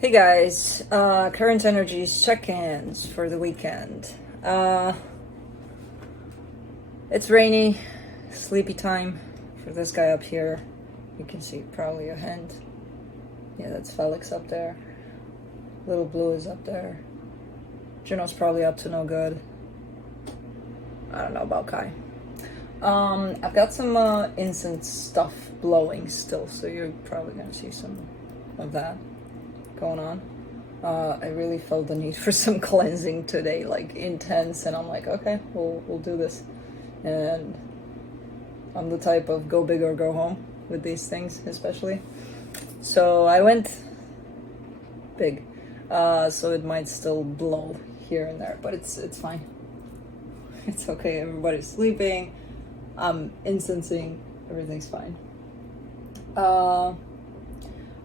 Hey guys, current energies check-ins for the weekend. It's rainy, sleepy time for this guy up here. You can see probably a hint. Yeah, that's Felix up there. Little Blue is up there. Juno's probably up to no good. I don't know about Kai. I've got some incense stuff blowing still, so you're probably gonna see some of that going on. I really felt the need for some cleansing today, like intense, and I'm like, okay, we'll do this. And I'm the type of go big or go home with these things, especially. So I went big. So it might still blow here and there, but it's fine. It's okay. Everybody's sleeping. I'm incensing. Everything's fine.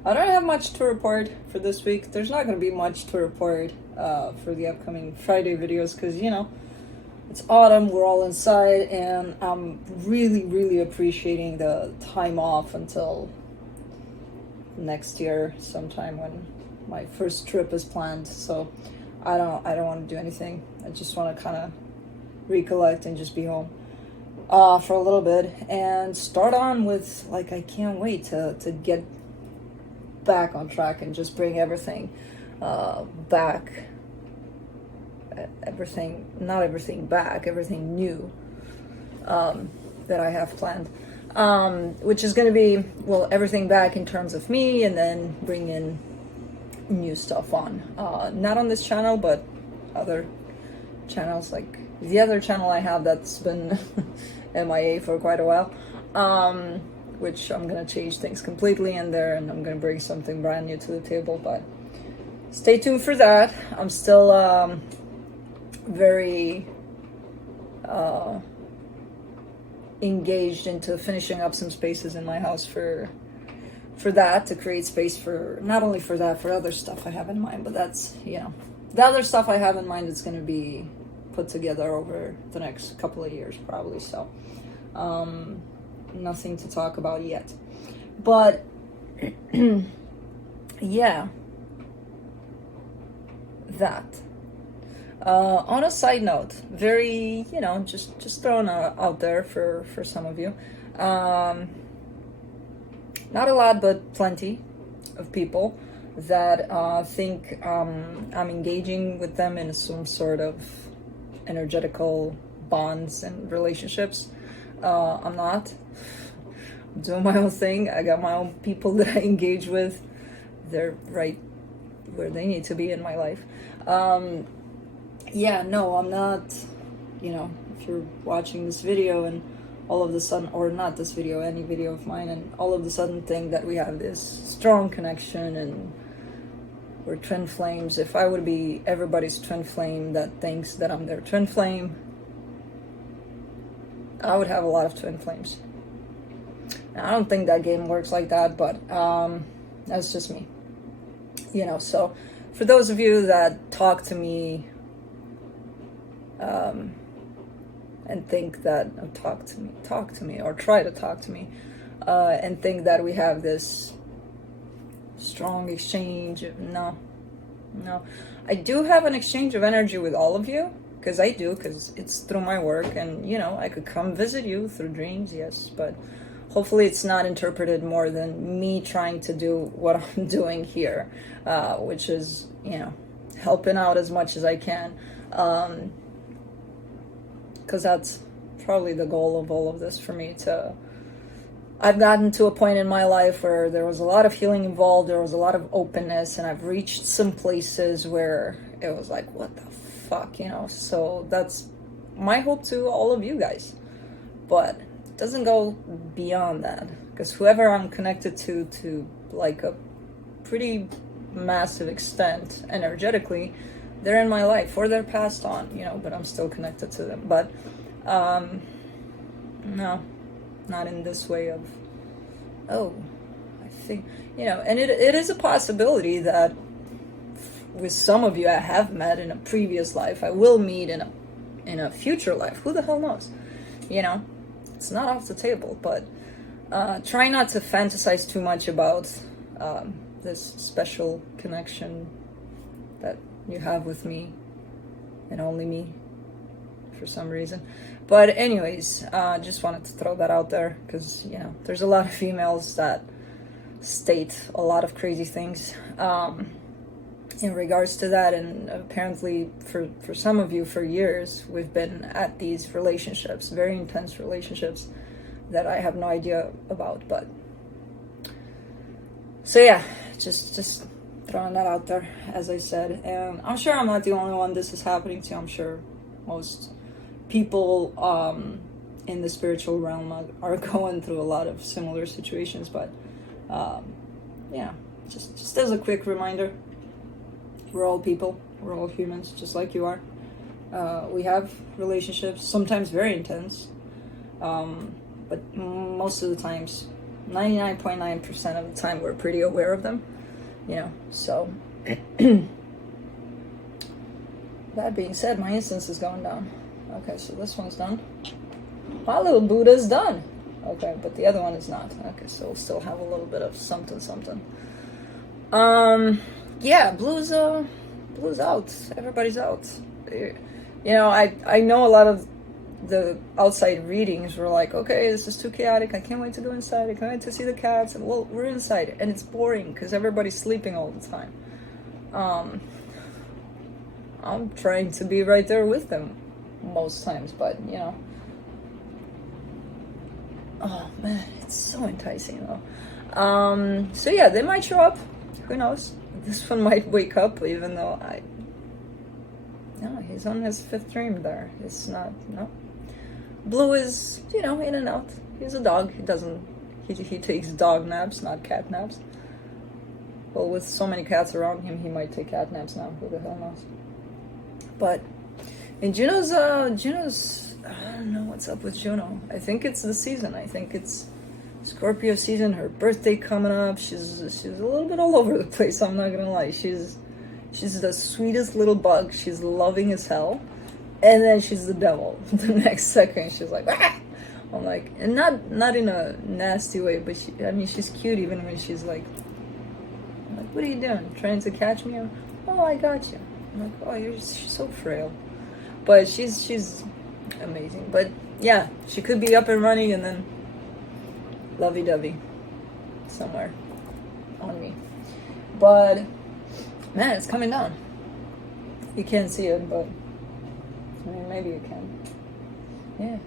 I don't have much to report for this week. There's not going to be much to report for the upcoming Friday videos because, you know, it's autumn, we're all inside, and I'm really appreciating the time off until next year sometime when my first trip is planned. So I don't want to do anything. I just want to kind of recollect and just be home for a little bit and start on with, like, I can't wait to get back on track and just bring everything back. Not everything back, everything new that I have planned, which is going to be, well, everything back in terms of me, and then bring in new stuff on, not on this channel, but other channels, like the other channel I have that's been MIA for quite a while, which I'm gonna change things completely in there, and I'm gonna bring something brand new to the table. But stay tuned for that. I'm still very engaged into finishing up some spaces in my house for that, to create space for not only for that, for other stuff I have in mind. But that's, you know, the other stuff I have in mind is going to be put together over the next couple of years probably. So nothing to talk about yet, but yeah, that on a side note, very, you know, just throwing out there for some of you, not a lot, but plenty of people that think I'm engaging with them in some sort of energetical bonds and relationships. I'm not. I'm doing my own thing. I got my own people that I engage with. They're right where they need to be in my life. Yeah, no, I'm not. You know, if you're watching this video and all of the sudden, or not this video, any video of mine, and all of the sudden think that we have this strong connection and we're twin flames. If I would be everybody's twin flame that thinks that I'm their twin flame, I would have a lot of twin flames. Now, I don't think that game works like that, but that's just me. You know, so for those of you that talk to me and think that, or talk to me, or try to talk to me, and think that we have this strong exchange of, no. I do have an exchange of energy with all of you, because I do, because it's through my work, and, you know, I could come visit you through dreams, yes, but hopefully it's not interpreted more than me trying to do what I'm doing here, which is, you know, helping out as much as I can, because that's probably the goal of all of this for me. I've gotten to a point in my life where there was a lot of healing involved, there was a lot of openness, and I've reached some places where it was like, what the fuck, you know? So that's my hope to all of you guys. But it doesn't go beyond that, because whoever I'm connected to like a pretty massive extent energetically, they're in my life, or they're passed on, you know, but I'm still connected to them. But no, not in this way of, oh, I think, you know, and it is a possibility that with some of you I have met in a previous life, I will meet in a future life. Who the hell knows? You know, it's not off the table. But try not to fantasize too much about this special connection that you have with me, and only me, for some reason. But anyways, just wanted to throw that out there, because, you know, there's a lot of females that state a lot of crazy things in regards to that, and apparently for some of you, for years, we've been at these relationships, very intense relationships that I have no idea about. But so yeah, just throwing that out there, as I said. And I'm sure I'm not the only one this is happening to. I'm sure most people in the spiritual realm are going through a lot of similar situations. But yeah, just as a quick reminder, we're all people, we're all humans, just like you are. We have relationships, sometimes very intense, but most of the times, 99.9% of the time, we're pretty aware of them, you know. So that being said, my instance is going down. Okay, so this one's done. My little Buddha's done. Okay, but the other one is not. Okay, so we'll still have a little bit of something. Yeah, blue's out. Everybody's out. You know, I know a lot of the outside readings were like, okay, this is too chaotic. I can't wait to go inside. I can't wait to see the cats. And well, we're inside, and it's boring because everybody's sleeping all the time. I'm trying to be right there with them most times, but you know. Oh man, it's so enticing though. So yeah, they might show up. Who knows? This one might wake up, even though no, he's on his 5th dream there. It's not, no. Blue is, you know, in and out. He's a dog. He takes dog naps, not cat naps. Well, with so many cats around him, he might take cat naps now. Who the hell knows? But in Juno's, I don't know what's up with Juno. I think it's the season. I think it's Scorpio season, her birthday coming up. She's a little bit all over the place, I'm not gonna lie. She's the sweetest little bug. She's loving as hell. And then she's the devil. The next second she's like, ah! I'm like, and not in a nasty way, but she's cute even when she's like, I'm like, what are you doing? Trying to catch me? Oh, I got you. I'm like, oh, she's so frail. But she's amazing. But yeah, she could be up and running and then lovey-dovey somewhere on me. But man, it's coming down. You can't see it, but I mean, maybe you can. Yeah,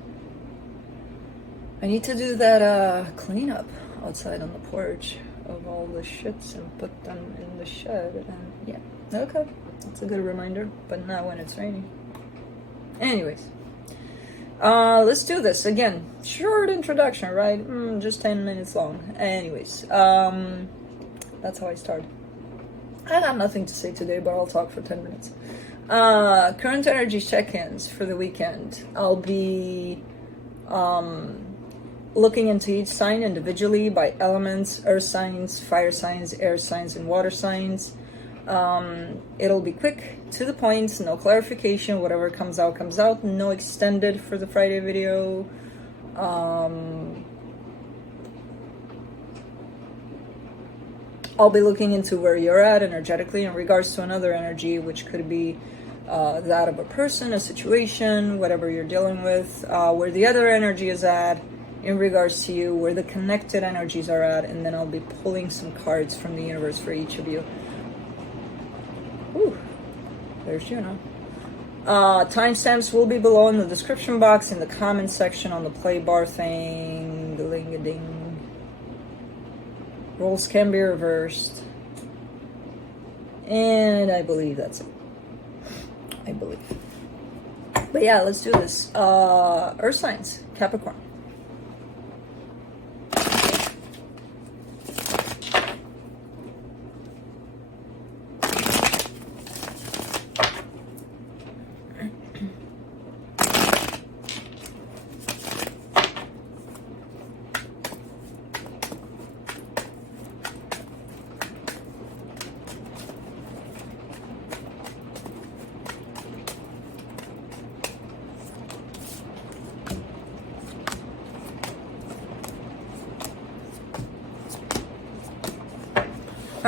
I need to do that cleanup outside on the porch of all the shits and put them in the shed. And yeah, okay, that's a good reminder, but not when it's raining. Anyways, let's do this again. Short introduction, right? Just 10 minutes long. Anyways, that's how I start. I got nothing to say today, but I'll talk for 10 minutes. Current energy check-ins for the weekend. I'll be looking into each sign individually by elements: earth signs, fire signs, air signs, and water signs. It'll be quick, to the point, no clarification. Whatever comes out, comes out. No extended for the Friday video. I'll be looking into where you're at energetically in regards to another energy, which could be that of a person, a situation, whatever you're dealing with, where the other energy is at in regards to you, where the connected energies are at, and then I'll be pulling some cards from the universe for each of you. Ooh, there's Juno. Timestamps will be below in the description box, in the comment section, on the play bar thing. Ding-a-ding. Roles can be reversed. And I believe that's it. I believe. But yeah, let's do this. Earth signs, Capricorn.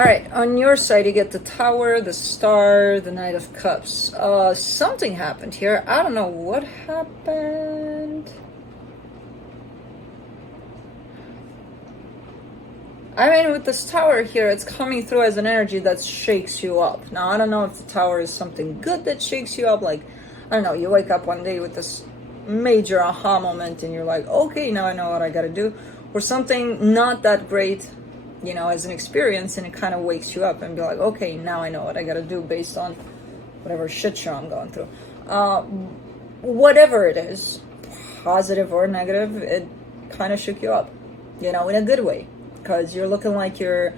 All right, on your side, you get the Tower, the Star, the Knight of Cups. Something happened here. I don't know what happened. I mean, with this Tower here, it's coming through as an energy that shakes you up. Now, I don't know if the Tower is something good that shakes you up. Like, I don't know, you wake up one day with this major aha moment and you're like, okay, now I know what I gotta do. Or something not that great, you know, as an experience, and it kind of wakes you up and be like, okay, now I know what I gotta do based on whatever shit show I'm going through. Whatever it is, positive or negative, it kind of shook you up, you know, in a good way, because you're looking like you're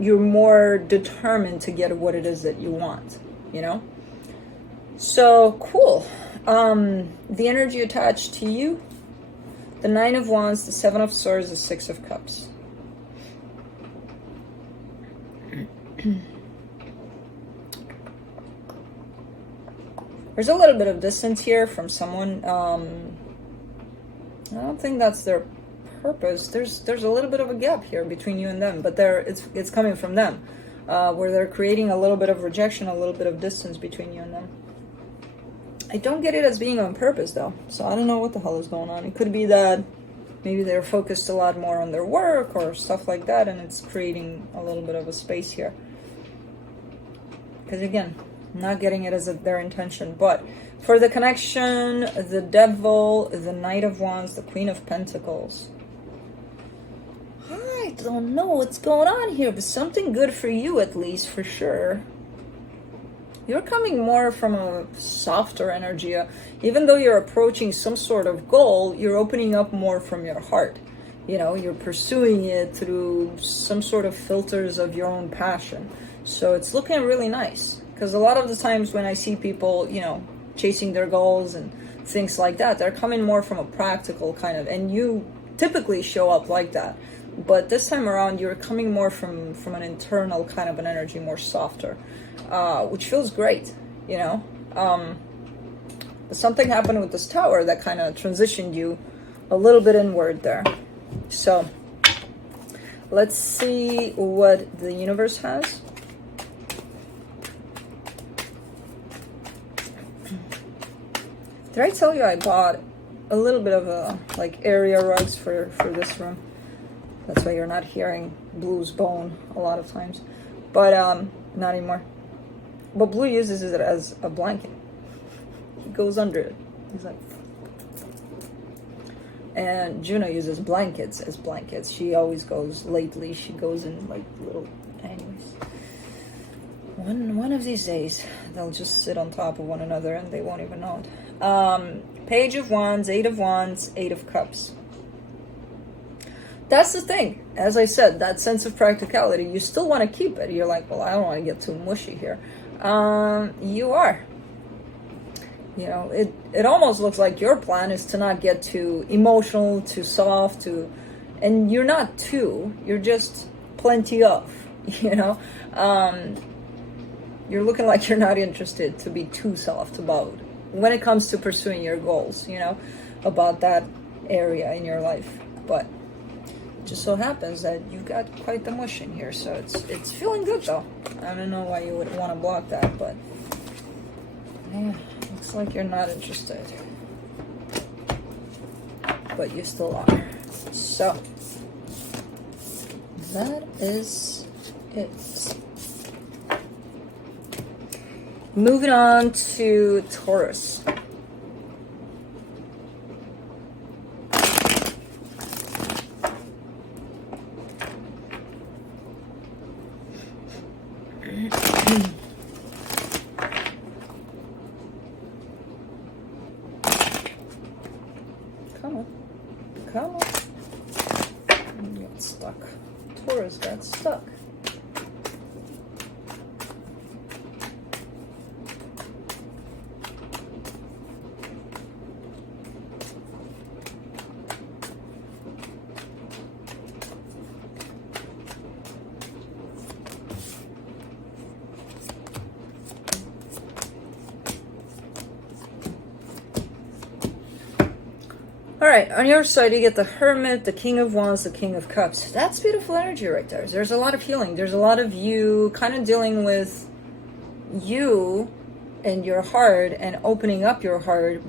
more determined to get what it is that you want, you know. So cool. The energy attached to you: the Nine of Wands, the Seven of Swords, the Six of Cups. There's a little bit of distance here from someone. I don't think that's their purpose. There's a little bit of a gap here between you and them, but it's coming from them, where they're creating a little bit of rejection, a little bit of distance between you and them. I don't get it as being on purpose, though, so I don't know what the hell is going on. It could be that maybe they're focused a lot more on their work or stuff like that, and it's creating a little bit of a space here. Because again, I'm not getting it as their intention. But for the connection, the Devil, the Knight of Wands, the Queen of Pentacles. I don't know what's going on here, but something good for you, at least, for sure. You're coming more from a softer energy. Even though you're approaching some sort of goal, you're opening up more from your heart. You know, you're pursuing it through some sort of filters of your own passion. So it's looking really nice. Because a lot of the times when I see people, you know, chasing their goals and things like that, they're coming more from a practical kind of, and you typically show up like that. But this time around, you're coming more from an internal kind of an energy, more softer. Which feels great, you know. But something happened with this Tower that kind of transitioned you a little bit inward there. So let's see what the universe has. Did I tell you I bought a little bit of a like area rugs for this room? That's why you're not hearing Blue's bone a lot of times, but not anymore. But Blue uses it as a blanket. He goes under it. He's like, and Juno uses blankets as blankets. She always goes, lately, she goes in like little, anyways. One of these days, they'll just sit on top of one another and they won't even know it. Page of Wands, Eight of Wands, Eight of Cups. That's the thing. As I said, that sense of practicality, you still want to keep it. You're like, well, I don't want to get too mushy here. You are. You know, it almost looks like your plan is to not get too emotional, too soft, and you're not too. You're just plenty of, you know. You're looking like you're not interested to be too soft about when it comes to pursuing your goals, you know, about that area in your life. But just so happens that you've got quite the mush in here, so it's feeling good though. I don't know why you would want to block that, but yeah, looks like you're not interested, but you still are. So that is it. Moving on to Taurus. Come on. You got stuck. Taurus got stuck. All right, on your side, you get the Hermit, the King of Wands, the King of Cups. That's beautiful energy right there. There's a lot of healing. There's a lot of you kind of dealing with you and your heart and opening up your heart,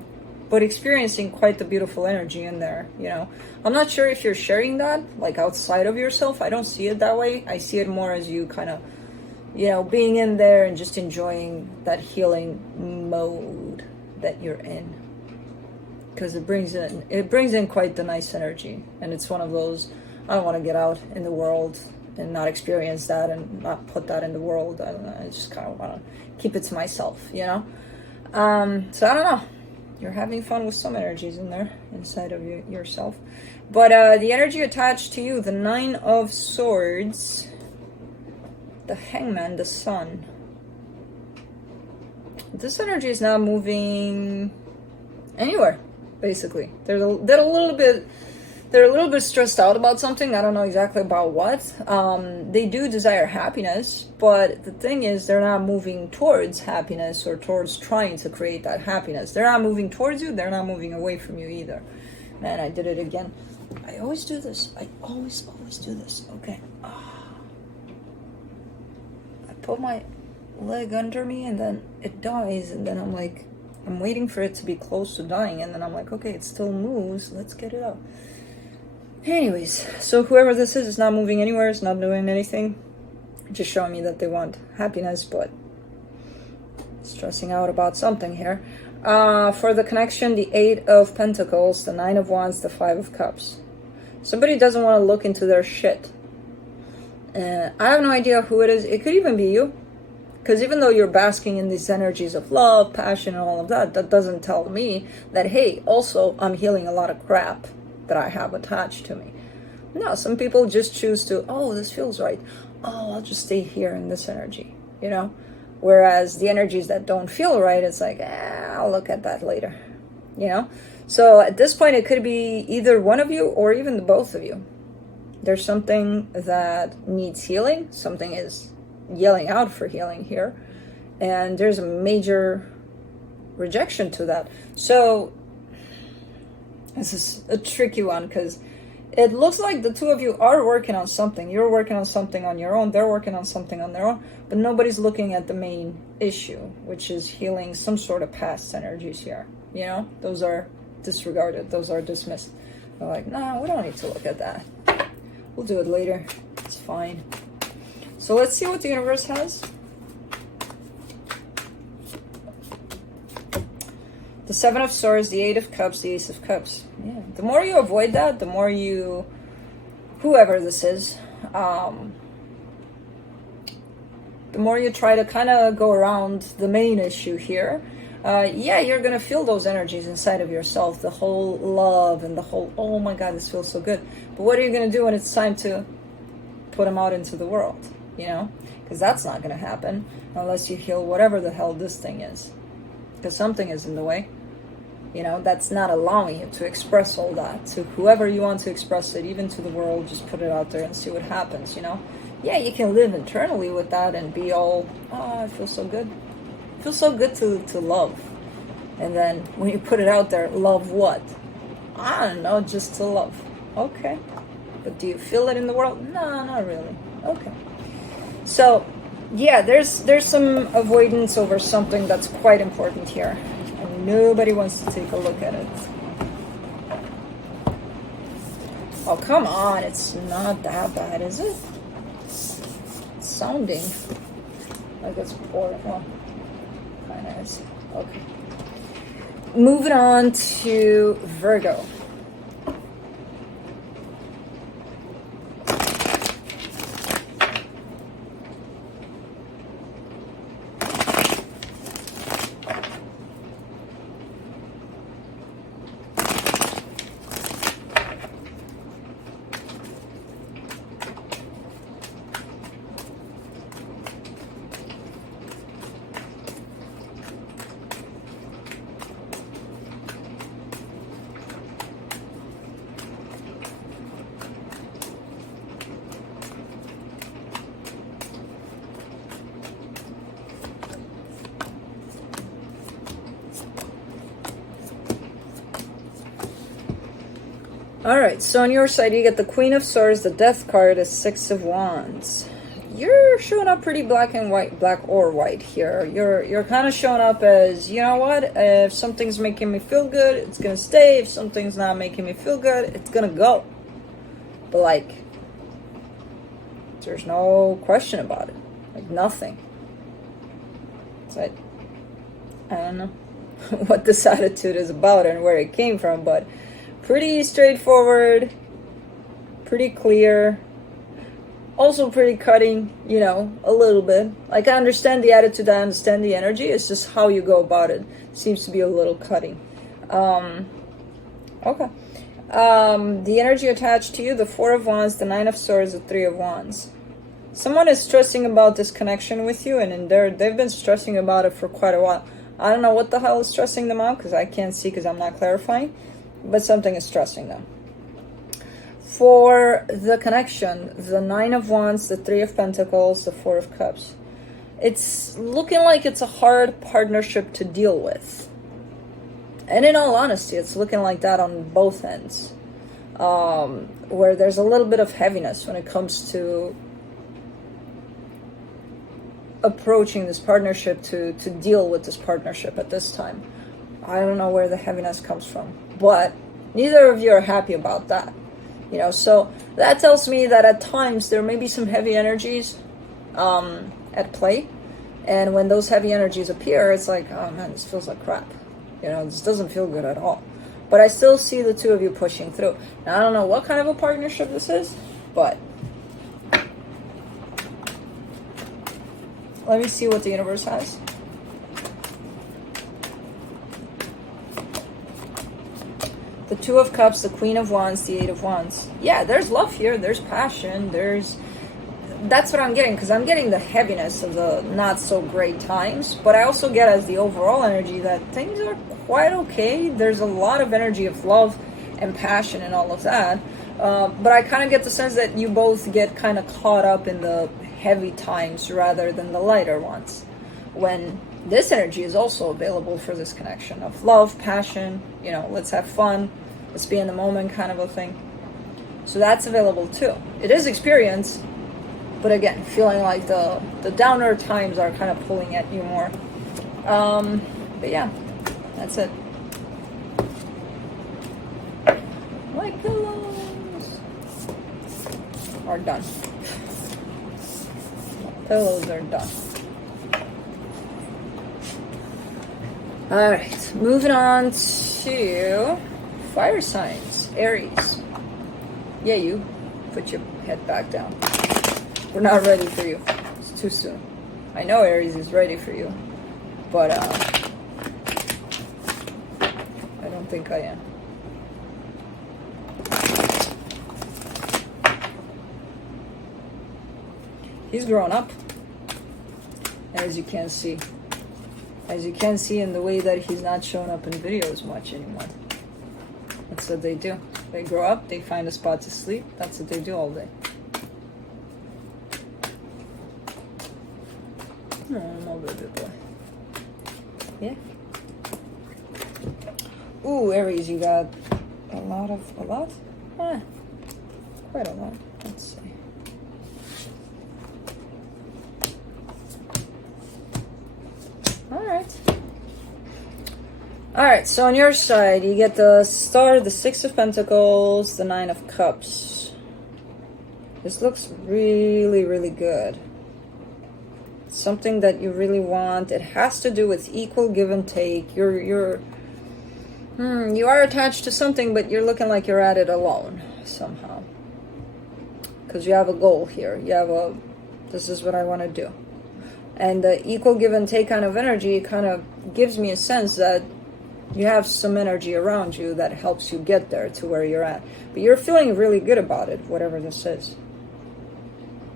but experiencing quite the beautiful energy in there, you know. I'm not sure if you're sharing that, like, outside of yourself. I don't see it that way. I see it more as you kind of, you know, being in there and just enjoying that healing mode that you're in. Because it brings in quite the nice energy. And it's one of those, I don't want to get out in the world and not experience that and not put that in the world. I just kind of want to keep it to myself, you know. So I don't know. You're having fun with some energies in there inside of yourself. But the energy attached to you, the Nine of Swords, the Hangman, the Sun. This energy is not moving anywhere, basically. They're a little bit stressed out about something. I don't know exactly about what. They do desire happiness, but the thing is, they're not moving towards happiness or towards trying to create that happiness. They're not moving towards you. They're not moving away from you either. Man, I did it again. I always do this. I always do this. Okay. I put my leg under me and then it dies, and then I'm like, I'm waiting for it to be close to dying, and then I'm like, okay, it still moves. Let's get it out. Anyways, so whoever this is not moving anywhere, is not doing anything, just showing me that they want happiness, but stressing out about something here. For the connection, the Eight of Pentacles, the Nine of Wands, the Five of Cups. Somebody doesn't want to look into their shit. I have no idea who it is. It could even be you. Because even though you're basking in these energies of love, passion, and all of that, that doesn't tell me that, hey, also, I'm healing a lot of crap that I have attached to me. No, some people just choose to, oh, this feels right. Oh, I'll just stay here in this energy, you know? Whereas the energies that don't feel right, it's like, I'll look at that later, you know? So at this point, it could be either one of you or even the both of you. There's something that needs healing. Something is yelling out for healing here. And there's a major rejection to that. So this is a tricky one because it looks like the two of you are working on something. You're working on something on your own. They're working on something on their own. But nobody's looking at the main issue, which is healing some sort of past energies here. You know, those are disregarded. Those are dismissed. They're like, nah, we don't need to look at that. We'll do it later. It's fine. So let's see what the universe has. The Seven of Swords, the Eight of Cups, the Ace of Cups. Yeah. The more you avoid that, the more you, whoever this is, the more you try to kind of go around the main issue here. Yeah, you're going to feel those energies inside of yourself. The whole love and the whole, oh my God, this feels so good. But what are you going to do when it's time to put them out into the world? You know, because that's not going to happen unless you heal whatever the hell this thing is, because something is in the way, you know, that's not allowing you to express all that to whoever you want to express it, even to the world. Just put it out there and see what happens, you know. Yeah, you can live internally with that and be all, oh, I feel so good. It feels so good to love. And then when you put it out there, love what? I don't know, just to love. Okay. But do you feel it in the world? No, not really. Okay. So, yeah, there's some avoidance over something that's quite important here. And nobody wants to take a look at it. Oh, come on. It's not that bad, is it? It's sounding like it's boring. Well, kind of is. Okay. Moving on to Virgo. All right, so on your side, you get the Queen of Swords, the Death card, the Six of Wands. You're showing up pretty black and white, black or white here. You're kind of showing up as, you know what, if something's making me feel good, it's gonna stay. If something's not making me feel good, it's gonna go. But like, there's no question about it. Like, nothing. It's like, I don't know what this attitude is about and where it came from, but pretty straightforward, pretty clear, also pretty cutting, you know, a little bit. Like, I understand the attitude, I understand the energy, it's just how you go about it seems to be a little cutting. Okay. The energy attached to you, the Four of Wands, the Nine of Swords, the Three of Wands. Someone is stressing about this connection with you, and they've been stressing about it for quite a while. I don't know what the hell is stressing them out, because I can't see, because I'm not clarifying, but something is stressing them. For the connection, the Nine of Wands, the Three of Pentacles, the Four of Cups. It's looking like it's a hard partnership to deal with. And in all honesty, it's looking like that on both ends. Where there's a little bit of heaviness when it comes to approaching this partnership, to deal with this partnership at this time. I don't know where the heaviness comes from, but neither of you are happy about that. You know, so that tells me that at times there may be some heavy energies at play. And when those heavy energies appear, it's like, oh man, this feels like crap. You know, this doesn't feel good at all. But I still see the two of you pushing through. Now, I don't know what kind of a partnership this is, but let me see what the universe has. The Two of Cups, the Queen of Wands, the Eight of Wands. Yeah, there's love here. There's passion. That's what I'm getting, because I'm getting the heaviness of the not so great times, but I also get as the overall energy that things are quite okay. There's a lot of energy of love and passion and all of that. But I kind of get the sense that you both get kind of caught up in the heavy times rather than the lighter ones, when this energy is also available for this connection of love, passion, you know, let's have fun, let's be in the moment kind of a thing. So that's available too. It is experience, but again, feeling like the downer times are kind of pulling at you more. But yeah, that's it. My pillows are done. Pillows are done. All right, moving on to fire signs. Aries. Yeah, you put your head back down. We're not ready for you. It's too soon. I know Aries is ready for you, but I don't think I am. He's grown up, as you can see. As you can see in the way that he's not showing up in videos much anymore. That's what they do. They grow up, they find a spot to sleep. That's what they do all day. Oh, my baby boy. Yeah. Ooh, Aries, you got a lot? Quite a lot. Let's see. Alright, so on your side, you get the Star, the Six of Pentacles, the Nine of Cups. This looks really, really good. Something that you really want. It has to do with equal give and take. You are attached to something, but you're looking like you're at it alone somehow. Because you have a goal here. You have this is what I want to do. And the equal give and take kind of energy kind of gives me a sense that you have some energy around you that helps you get there to where you're at. But you're feeling really good about it, whatever this is.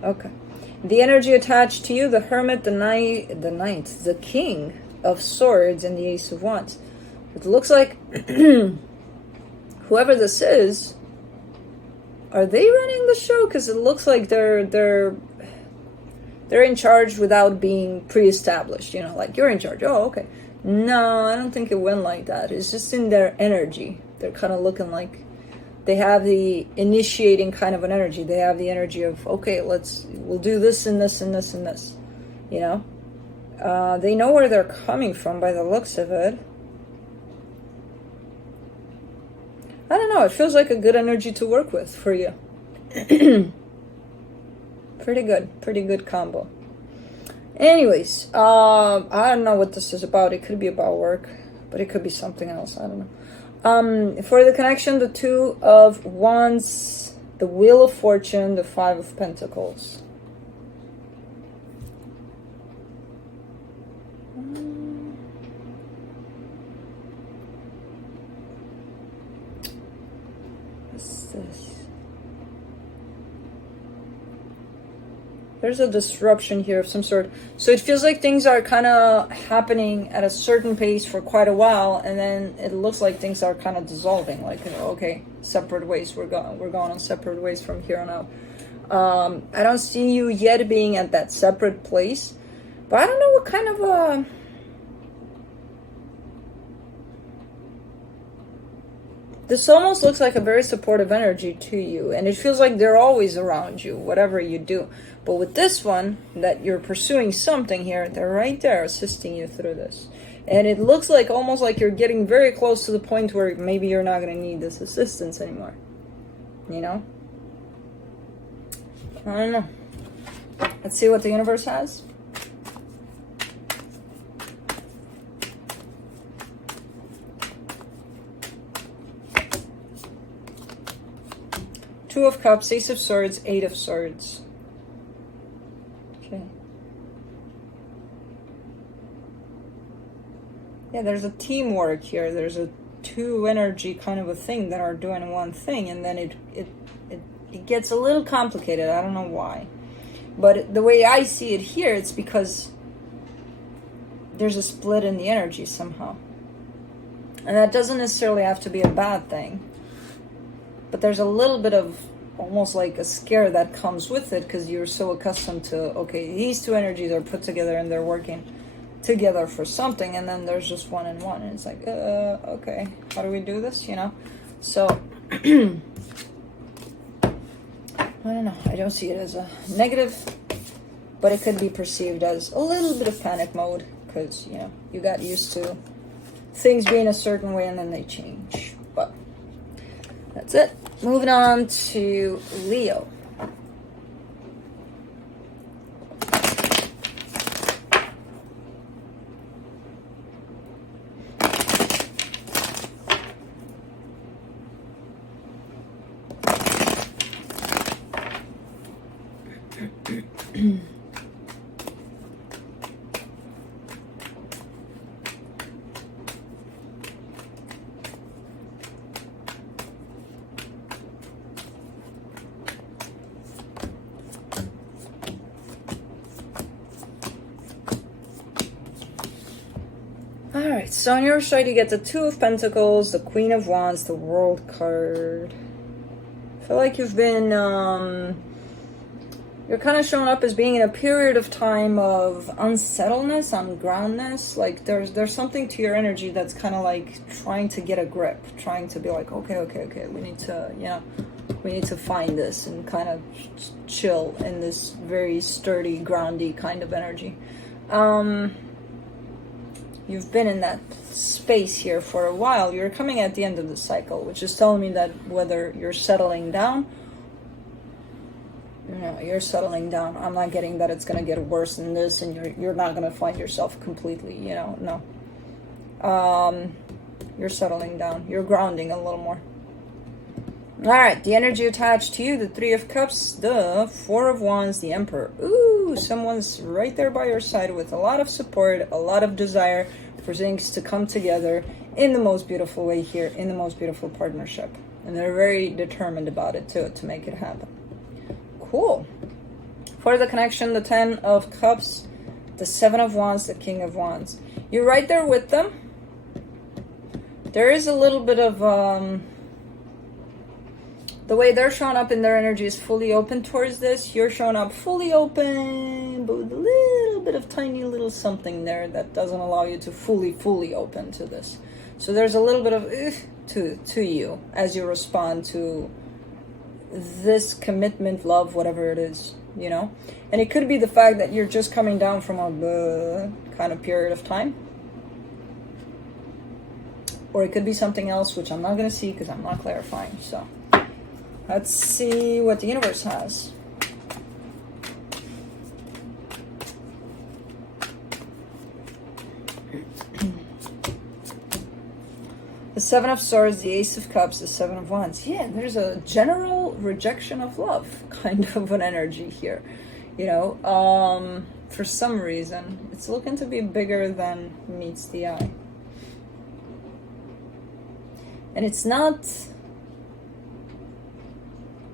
Okay. The energy attached to you, the Hermit, the Knight, the King of Swords, and the Ace of Wands. It looks like whoever this is, are they running the show? Because it looks like they're in charge without being pre-established. You know, like, you're in charge. Oh, okay. No, I don't think it went like that. It's just in their energy. They're kind of looking like They have the initiating kind of an energy. They have the energy of, okay, we'll do this and this and this and this, you know. They know where they're coming from by the looks of it. I don't know, it feels like a good energy to work with for you. Pretty good combo. Anyways, I don't know what this is about. It could be about work, but it could be something else. I don't know. For the connection, the Two of Wands, the Wheel of Fortune, the Five of Pentacles. What's this? There's a disruption here of some sort. So it feels like things are kind of happening at a certain pace for quite a while, and then it looks like things are kind of dissolving. Like, okay, separate ways. We're going on separate ways from here on out. I don't see you yet being at that separate place, but I don't know what kind of this almost looks like a very supportive energy to you, and it feels like they're always around you, whatever you do. But with this one, that you're pursuing something here, they're right there assisting you through this. And it looks like almost like you're getting very close to the point where maybe you're not going to need this assistance anymore. You know? I don't know. Let's see what the universe has. Two of Cups, Ace of Swords, Eight of Swords. Okay. Yeah, there's a teamwork here. There's a two energy kind of a thing that are doing one thing, and then it gets a little complicated. I don't know why. But the way I see it here, it's because there's a split in the energy somehow. And that doesn't necessarily have to be a bad thing. But there's a little bit of almost like a scare that comes with it, because you're so accustomed to, okay, these two energies are put together and they're working together for something, and then there's just one and one, and it's like, okay, how do we do this, you know? So, I don't know, I don't see it as a negative, but it could be perceived as a little bit of panic mode, because, you know, you got used to things being a certain way and then they change. But that's it. Moving on to Leo. Alright, so on your side you get the Two of Pentacles, the Queen of Wands, the World card. I feel like you've been, you're kind of showing up as being in a period of time of unsettledness, ungroundedness. Like there's something to your energy that's kind of like trying to get a grip, trying to be like, okay, we need to, you know, we need to find this and kind of chill in this very sturdy, groundy kind of energy. You've been in that space here for a while. You're coming at the end of the cycle, which is telling me that whether you're settling down, no, you're settling down. I'm not getting that it's going to get worse than this and you're not going to find yourself completely, you know, no. You're settling down. You're grounding a little more. Alright, the energy attached to you, the Three of Cups, the Four of Wands, the Emperor. Ooh, someone's right there by your side with a lot of support, a lot of desire for things to come together in the most beautiful way here, in the most beautiful partnership. And they're very determined about it too, to make it happen. Cool. For the connection, the Ten of Cups, the Seven of Wands, the King of Wands. You're right there with them. There is a little bit of... the way they're showing up in their energy is fully open towards this. You're showing up fully open, but with a little bit of tiny little something there that doesn't allow you to fully open to this. So there's a little bit of to you as you respond to this commitment, love, whatever it is, you know. And it could be the fact that you're just coming down from a kind of period of time, or it could be something else, which I'm not going to see because I'm not clarifying. So let's see what the universe has. The Seven of Swords, the Ace of Cups, the Seven of Wands. Yeah, there's a general rejection of love, kind of an energy here. You know, for some reason, it's looking to be bigger than meets the eye. And it's not...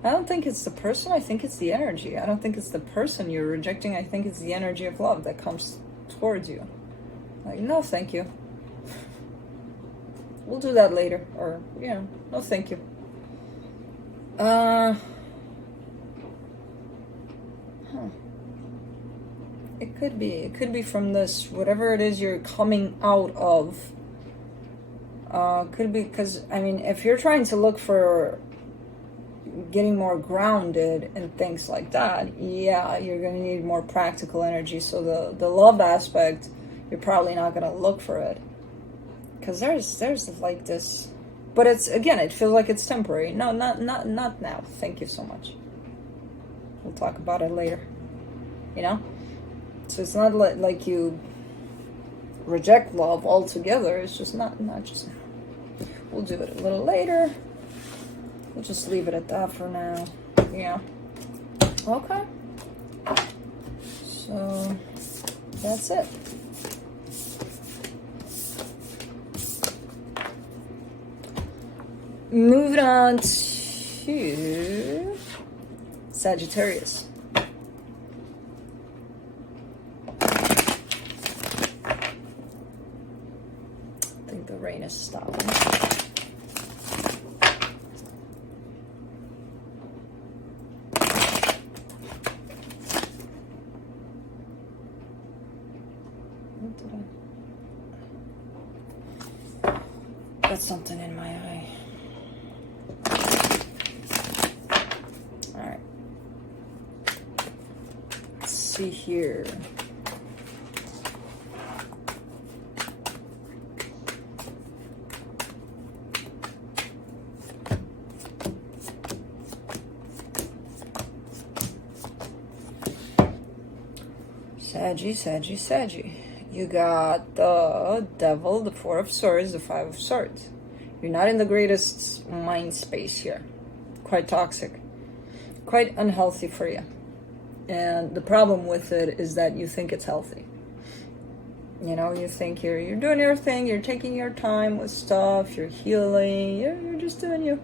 I don't think it's the person, I think it's the energy. I don't think it's the person you're rejecting, I think it's the energy of love that comes towards you. Like, no, thank you. We'll do that later. Or, you know, no thank you. It could be. It could be from this, whatever it is you're coming out of. Could be because, I mean, if you're trying to look for getting more grounded and things like that, yeah, you're going to need more practical energy. So the love aspect, you're probably not going to look for it. Because there's like this, but it's, again, it feels like it's temporary. No, not now. Thank you so much. We'll talk about it later. You know? So it's not like you reject love altogether. It's just not just now. We'll do it a little later. We'll just leave it at that for now. Yeah. Okay. So that's it. Moving on to Sagittarius. I think the rain is stopping. Got something in my eye. Alright. Let's see here. Saggy. You got the Devil, the Four of Swords, the Five of Swords. You're not in the greatest mind space here. Quite toxic. Quite unhealthy for you. And the problem with it is that you think it's healthy. You know, you think you're doing your thing, you're taking your time with stuff, you're healing, you're just doing you.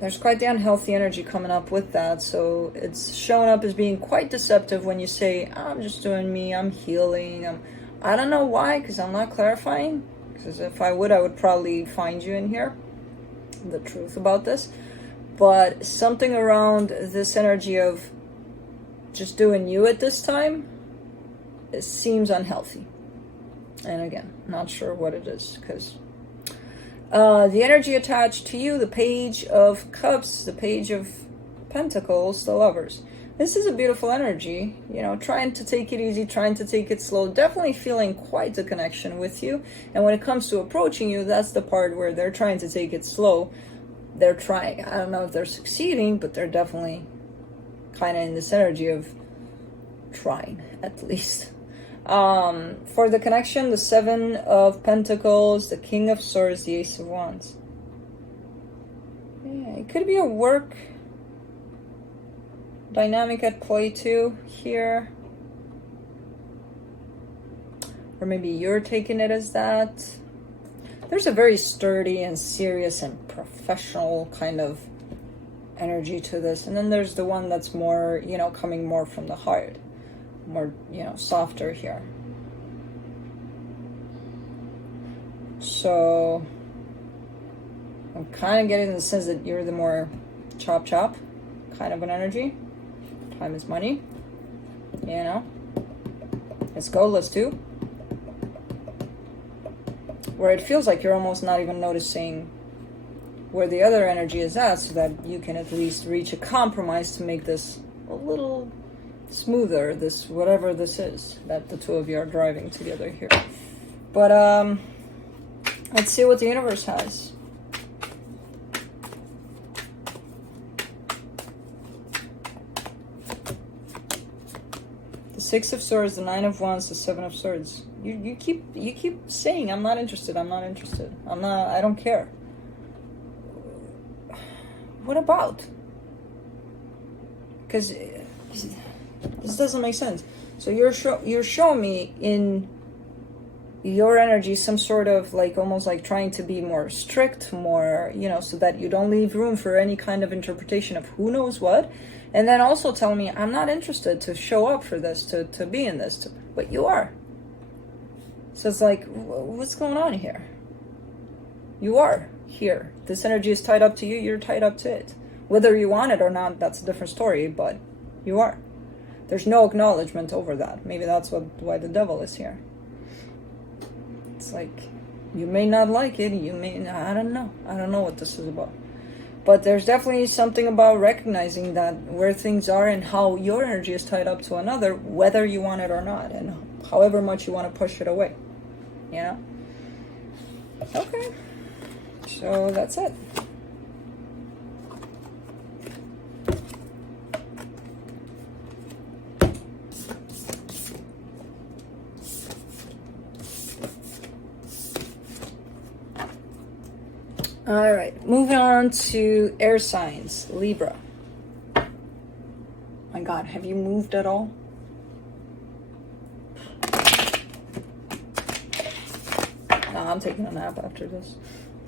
There's quite the unhealthy energy coming up with that, so it's showing up as being quite deceptive when you say, I'm just doing me, I'm healing. I don't know why, because I'm not clarifying, because if I would probably find you in here, the truth about this. But something around this energy of just doing you at this time, it seems unhealthy. And again, not sure what it is, because the energy attached to you, the Page of Cups, the Page of Pentacles, the Lovers. This is a beautiful energy, you know, trying to take it easy, trying to take it slow, definitely feeling quite a connection with you. And when it comes to approaching you, that's the part where they're trying to take it slow. They're trying. I don't know if they're succeeding, but they're definitely kind of in this energy of trying, at least. For the connection, the Seven of Pentacles, the King of Swords, the Ace of Wands. Yeah, it could be a work dynamic at play too here. Or maybe you're taking it as that. There's a very sturdy and serious and professional kind of energy to this. And then there's the one that's more, you know, coming more from the heart. More, you know, softer here. So I'm kind of getting the sense that you're the more chop kind of an energy. Time is money, you know. Let's go, let's do. where it feels like you're almost not even noticing where the other energy is at, so that you can at least reach a compromise to make this a little smoother, this whatever this is that the two of you are driving together here. But let's see what the universe has. The Six of Swords, the Nine of Wands, the Seven of Swords. You keep saying I'm not interested, I'm not interested, I don't care. What about? Because this doesn't make sense. So you're showing me in your energy some sort of like almost like trying to be more strict, more, you know, so that you don't leave room for any kind of interpretation of who knows what. And then also tell me I'm not interested to show up for this, to be in this, but you are. So it's like, what's going on here? You are here. This energy is tied up to you, you're tied up to it. Whether you want it or not, that's a different story, but you are. There's no acknowledgement over that. Maybe that's why the devil is here. It's like, you may not like it, you may, I don't know what this is about. But there's definitely something about recognizing that where things are and how your energy is tied up to another, whether you want it or not, and however much you want to push it away. You know? Okay. So that's it. All right, moving on to air signs, Libra. My God, have you moved at all? Nah, I'm taking a nap after this.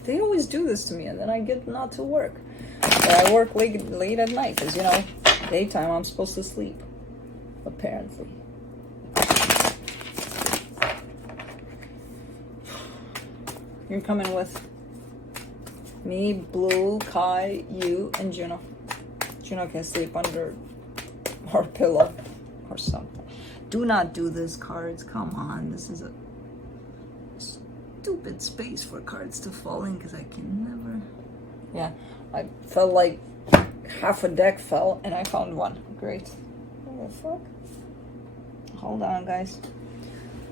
They always do this to me, and then I get not to work. Or I work late at night, because, you know, daytime I'm supposed to sleep, apparently. You're coming with me, Blue, Kai, you, and Juno. Juno can sleep under our pillow or something. Do not do this, cards. Come on. This is a stupid space for cards to fall in because I can never... Yeah, I felt like half a deck fell and I found one. Great. What the fuck? Hold on, guys.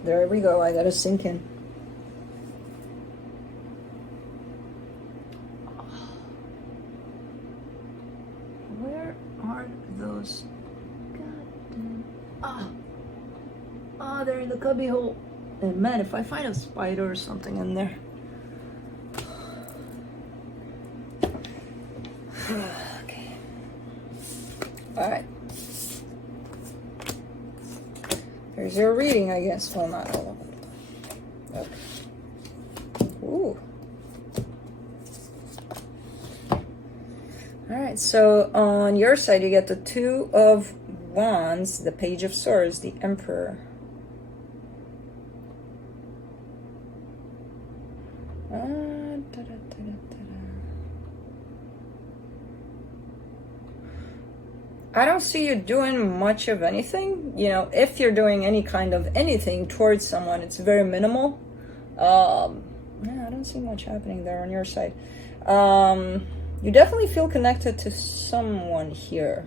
There we go. I gotta sink in. Where are those? Goddamn. Ah, they're in the cubby hole. And man, if I find a spider or something in there. Okay. Alright. Here's your reading, I guess. Well, not all of it. Okay. Ooh. Alright, so on your side you get the Two of Wands, the Page of Swords, the Emperor. I don't see you doing much of anything. You know, if you're doing any kind of anything towards someone, it's very minimal. Yeah, I don't see much happening there on your side. You definitely feel connected to someone here.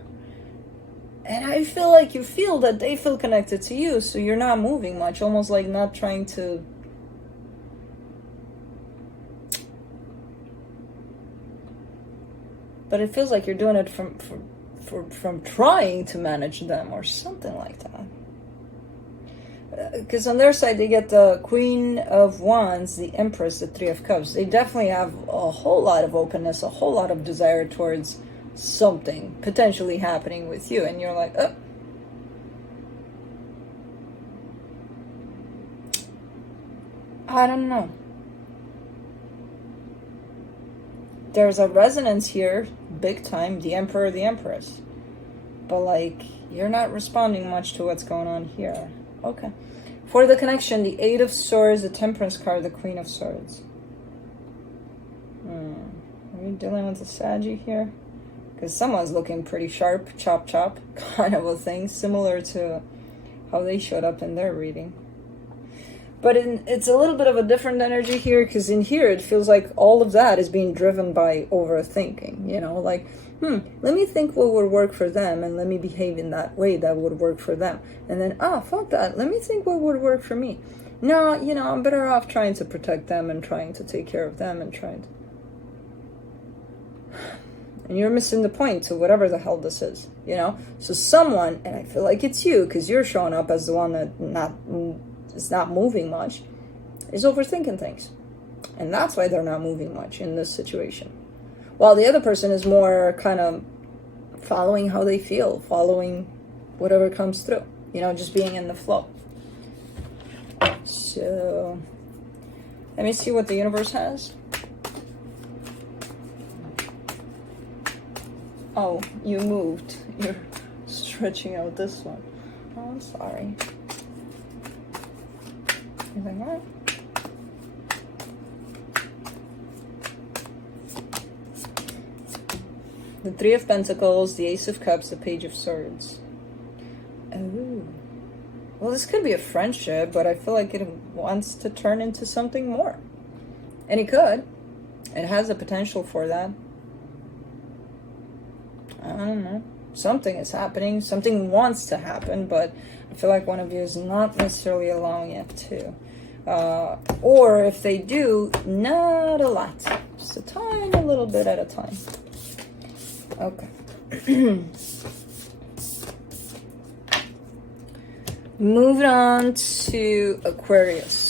And I feel like you feel that they feel connected to you, so you're not moving much, almost like not trying to... But it feels like you're doing it from trying to manage them or something like that. Because on their side, they get the Queen of Wands, the Empress, the Three of Cups. They definitely have a whole lot of openness, a whole lot of desire towards something potentially happening with you. And you're like, oh. I don't know. There's a resonance here, big time, the Emperor, the Empress. But, like, you're not responding much to what's going on here. Okay. For the connection, the Eight of Swords, the Temperance card, the Queen of Swords. Are we dealing with the Saggy here? Because someone's looking pretty sharp, chop chop, kind of a thing, similar to how they showed up in their reading. But it's a little bit of a different energy here, because in here it feels like all of that is being driven by overthinking, you know, like, let me think what would work for them, and let me behave in that way that would work for them. And then, fuck that, let me think what would work for me. No, you know, I'm better off trying to protect them and trying to take care of them and trying to... And you're missing the point to whatever the hell this is, you know? So someone, and I feel like it's you, because you're showing up as the one that is not moving much, is overthinking things. And that's why they're not moving much in this situation. While the other person is more kind of following how they feel, following whatever comes through, you know, just being in the flow. So, let me see what the universe has. Oh, you moved. You're stretching out this one. Oh, I'm sorry. You're like, what? The Three of Pentacles, the Ace of Cups, the Page of Swords. Oh. Well, this could be a friendship, but I feel like it wants to turn into something more. And it could. It has the potential for that. I don't know. Something is happening. Something wants to happen, but I feel like one of you is not necessarily allowing it to. Or if they do, not a lot. Just a tiny little bit at a time. Okay. Moving on to Aquarius.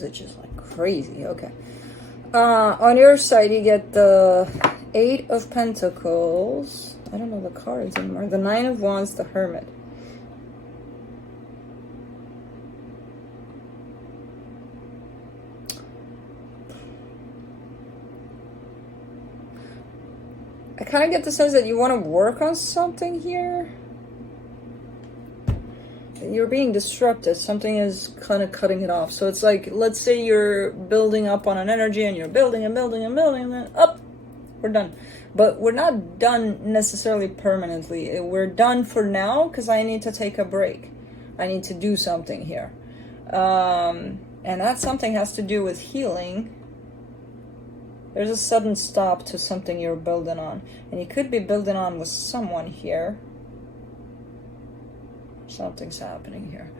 It's just like crazy. Okay. On your side, you get the Eight of Pentacles. I don't know the cards anymore. The Nine of Wands, the Hermit. I kind of get the sense that you want to work on something here. You're being disrupted. Something is kind of cutting it off. So it's like, let's say you're building up on an energy and you're building and building and building, and then up, we're done. But we're not done necessarily permanently. We're done for now because I need to take a break. I need to do something here. And that something has to do with healing. There's a sudden stop to something you're building on. And you could be building on with someone here. Something's happening here.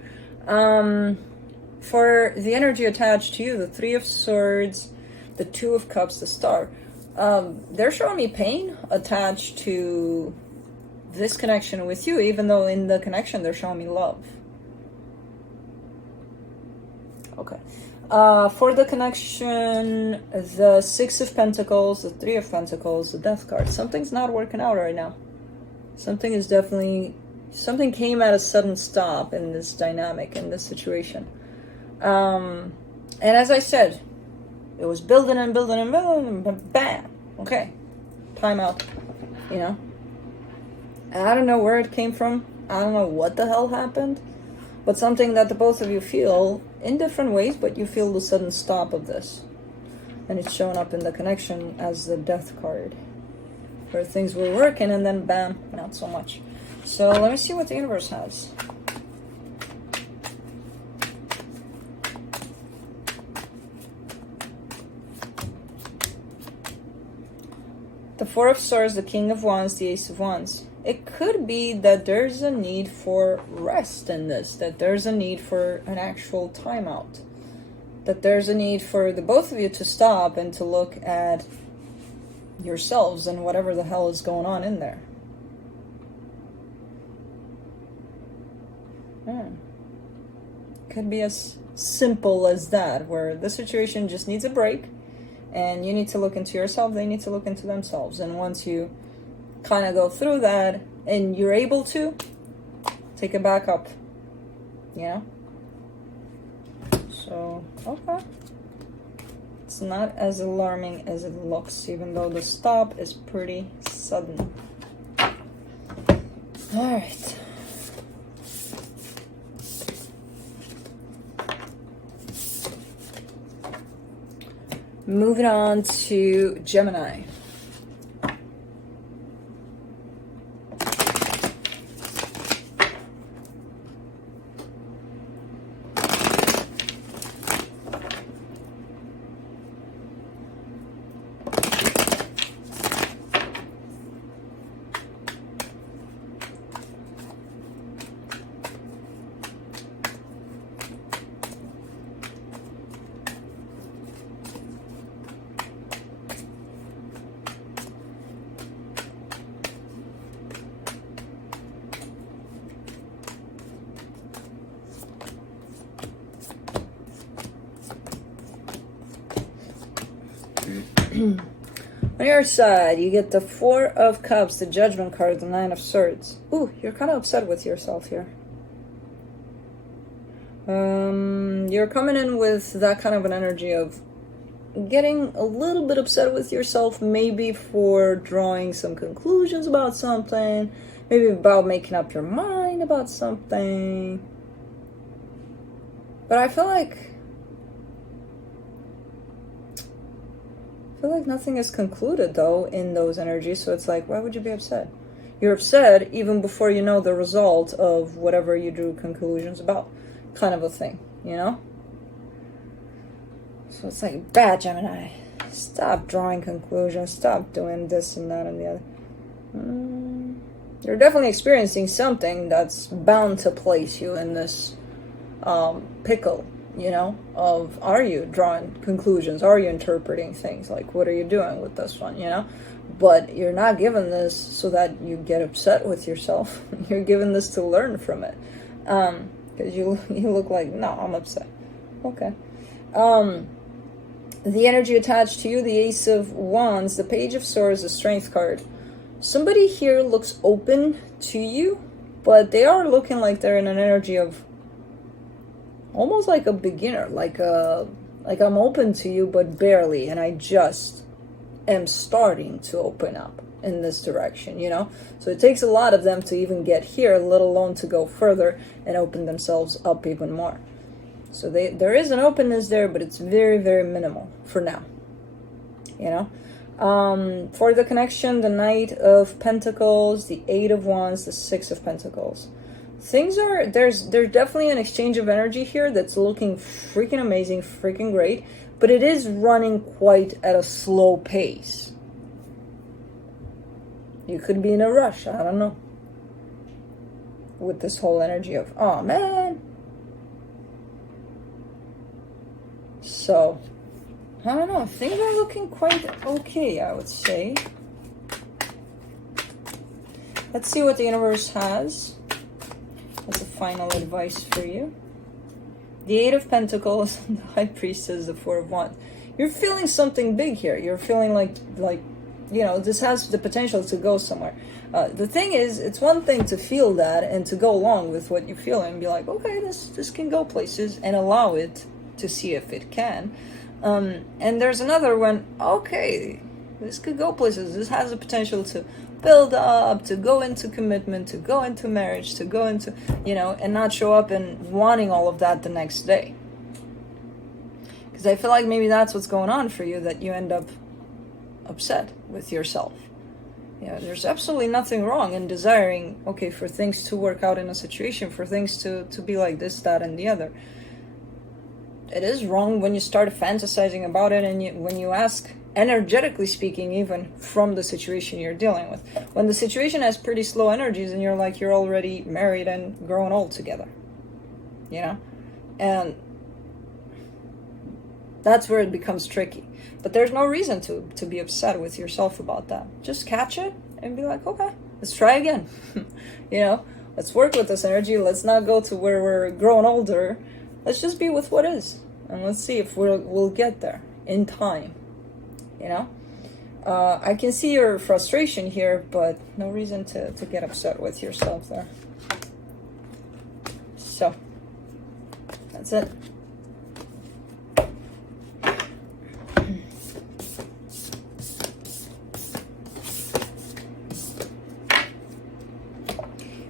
For the energy attached to you, the Three of Swords, the Two of Cups, the Star, they're showing me pain attached to this connection with you, even though in the connection they're showing me love. Okay. For the connection, the Six of Pentacles, the Three of Pentacles, the Death card. Something's not working out right now. Something is definitely... Something came at a sudden stop in this dynamic, in this situation. And as I said, it was building and building and building, and bam! Okay. Time out. You know? And I don't know where it came from. I don't know what the hell happened. But something that the both of you feel in different ways, but you feel the sudden stop of this. And it's showing up in the connection as the Death card. Where things were working and then bam, not so much. So let me see what the universe has. The Four of Swords, the King of Wands, the Ace of Wands. It could be that there's a need for rest in this, that there's a need for an actual timeout, that there's a need for the both of you to stop and to look at yourselves and whatever the hell is going on in there. Could be as simple as that, where the situation just needs a break And you need to look into yourself, they need to look into themselves. And once you kind of go through that and you're able to, take it back up, you know? So, okay. It's not as alarming as it looks, even though the stop is pretty sudden. All right. Moving on to Gemini. On your side, you get the Four of Cups, the Judgment card, the Nine of Swords. Ooh, you're kind of upset with yourself here. You're coming in with that kind of an energy of getting a little bit upset with yourself, maybe for drawing some conclusions about something, maybe about making up your mind about something. But I feel like nothing is concluded though in those energies, so it's like, why would you be upset? You're upset even before you know the result of whatever you drew conclusions about, kind of a thing, you know? So it's like, bad Gemini, stop drawing conclusions, stop doing this and that and the other. You're definitely experiencing something that's bound to place you in this pickle, you know, of, are you drawing conclusions, are you interpreting things, like what are you doing with this one, you know? But you're not given this so that you get upset with yourself. You're given this to learn from it, because you look like, no, I'm upset. Okay. The energy attached to you, the Ace of Wands, the Page of Swords, the Strength card. Somebody here looks open to you, but they are looking like they're in an energy of almost like a beginner, like I'm open to you, but barely, and I just am starting to open up in this direction, you know? So it takes a lot of them to even get here, let alone to go further and open themselves up even more. So there is an openness there, but it's very, very minimal for now, you know? For the connection, the Knight of Pentacles, the Eight of Wands, the Six of Pentacles. Things are, there's definitely an exchange of energy here that's looking freaking amazing, freaking great, but it is running quite at a slow pace. You could be in a rush, I don't know, with this whole energy of, oh man. So, I don't know, things are looking quite okay, I would say. Let's see what the universe has. That's a final advice for you. The Eight of Pentacles, the High Priestess, the Four of Wands. You're feeling something big here. You're feeling like, you know, this has the potential to go somewhere. The thing is, it's one thing to feel that and to go along with what you feel and be like, okay, this can go places, and allow it to see if it can. And there's another one, okay, this could go places. This has the potential to build up, to go into commitment, to go into marriage, to go into, you know, and not show up and wanting all of that the next day. Because I feel like maybe that's what's going on for you, that you end up upset with yourself. You know, there's absolutely nothing wrong in desiring, okay, for things to work out in a situation, for things to be like this, that, and the other. It is wrong when you start fantasizing about it, and when you ask, energetically speaking, even from the situation you're dealing with. When the situation has pretty slow energies and you're like, you're already married and grown old together, you know? And that's where it becomes tricky. But there's no reason to be upset with yourself about that. Just catch it and be like, okay, let's try again. You know, let's work with this energy. Let's not go to where we're growing older. Let's just be with what is. And let's see if we'll get there in time. you know? I can see your frustration here, but no reason to get upset with yourself there. So, that's it.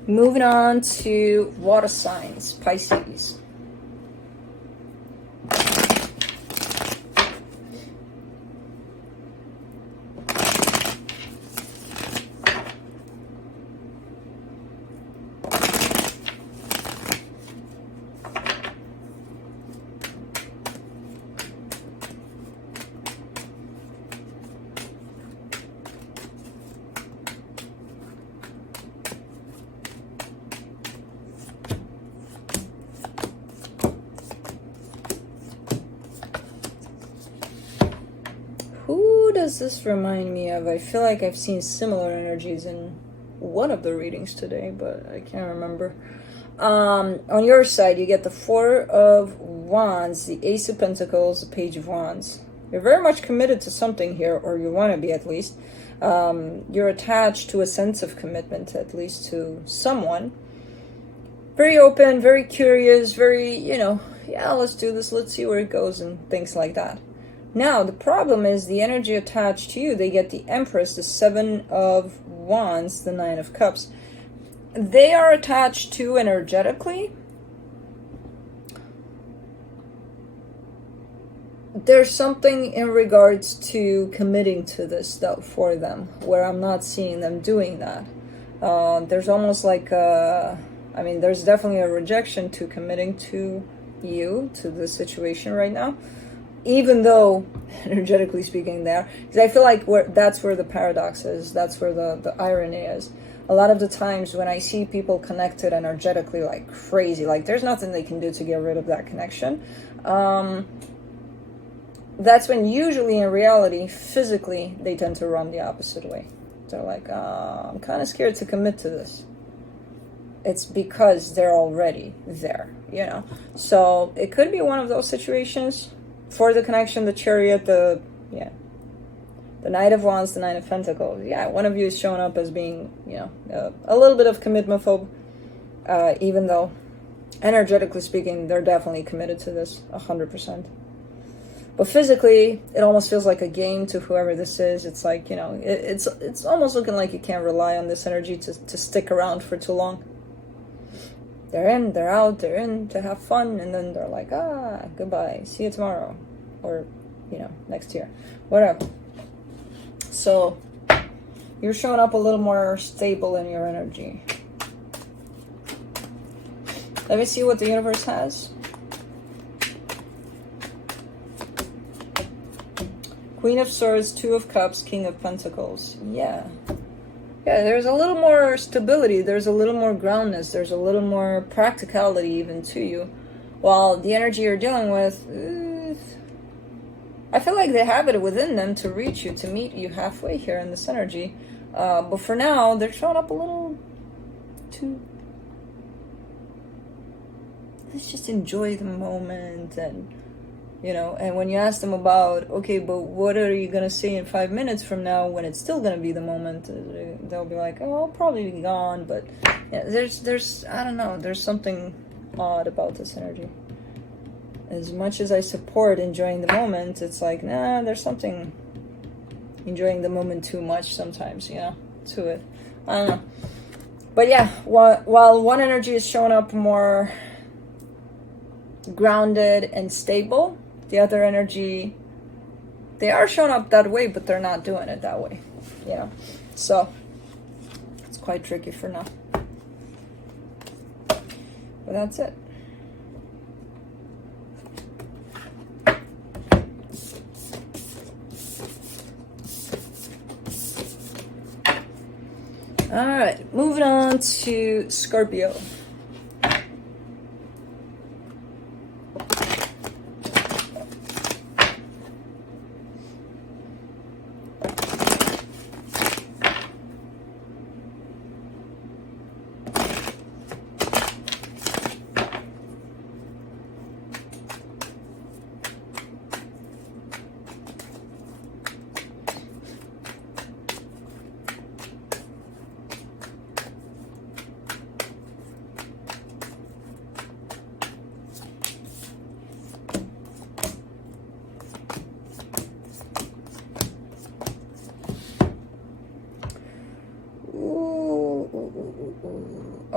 Moving on to water signs, Pisces. Who does this remind me of? I feel like I've seen similar energies in one of the readings today, but I can't remember. On your side, you get the Four of Wands, the Ace of Pentacles, the Page of Wands. You're very much committed to something here, or you want to be at least. You're attached to a sense of commitment, at least to someone. Very open, very curious, very, you know, yeah, let's do this, let's see where it goes, and things like that. Now, the problem is the energy attached to you. They get the Empress, the Seven of Wands, the Nine of Cups. They are attached to energetically. There's something in regards to committing to this stuff for them, where I'm not seeing them doing that. There's almost like I mean, there's definitely a rejection to committing to you, to the situation right now. Even though, energetically speaking there, because I feel like that's where the paradox is, that's where the irony is. A lot of the times when I see people connected energetically like crazy, like there's nothing they can do to get rid of that connection, that's when usually in reality, physically, they tend to run the opposite way. They're like, I'm kind of scared to commit to this. It's because they're already there, you know? So it could be one of those situations. For the connection, the Chariot, the Knight of Wands, the Nine of Pentacles. Yeah, one of you is showing up as being, you know, a little bit of commitment phobe, even though, energetically speaking, they're definitely committed to this, 100%. But physically, it almost feels like a game to whoever this is. It's like, you know, it's almost looking like you can't rely on this energy to stick around for too long. They're in, they're out, they're in to have fun, and then they're like, goodbye, see you tomorrow, or, you know, next year, whatever. So, you're showing up a little more stable in your energy. Let me see what the universe has. Queen of Swords, Two of Cups, King of Pentacles. Yeah, there's a little more stability, there's a little more groundness, there's a little more practicality even to you. While the energy you're dealing with, I feel like they have it within them to reach you, to meet you halfway here in this energy. But for now, they're showing up a little too... Let's just enjoy the moment, and, you know, and when you ask them about, okay, but what are you going to say in 5 minutes from now when it's still going to be the moment, they'll be like, oh, I'll probably be gone. But yeah, there's, I don't know, there's something odd about this energy. As much as I support enjoying the moment, it's like, nah, there's something enjoying the moment too much sometimes, you know, to it. I don't know. But yeah, while one energy is showing up more grounded and stable, the other energy, they are showing up that way, but they're not doing it that way, you know. So it's quite tricky for now. But that's it. All right, moving on to Scorpio.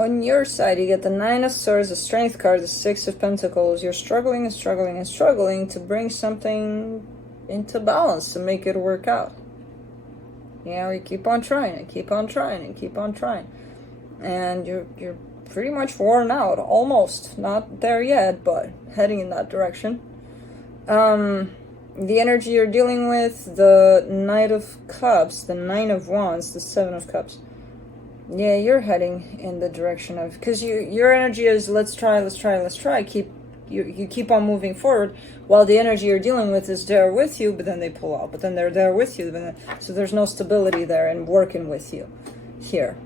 On your side, you get the Nine of Swords, the Strength card, the Six of Pentacles. You're struggling and struggling and struggling to bring something into balance, to make it work out. You know, you keep on trying and keep on trying and keep on trying. And you're pretty much worn out, almost. Not there yet, but heading in that direction. The energy you're dealing with, the Knight of Cups, the Nine of Wands, the Seven of Cups. Yeah, you're heading in the direction of, because your energy is let's try. You keep on moving forward, while the energy you're dealing with is there with you, but then they pull out. But then they're there with you, so there's no stability there and working with you here.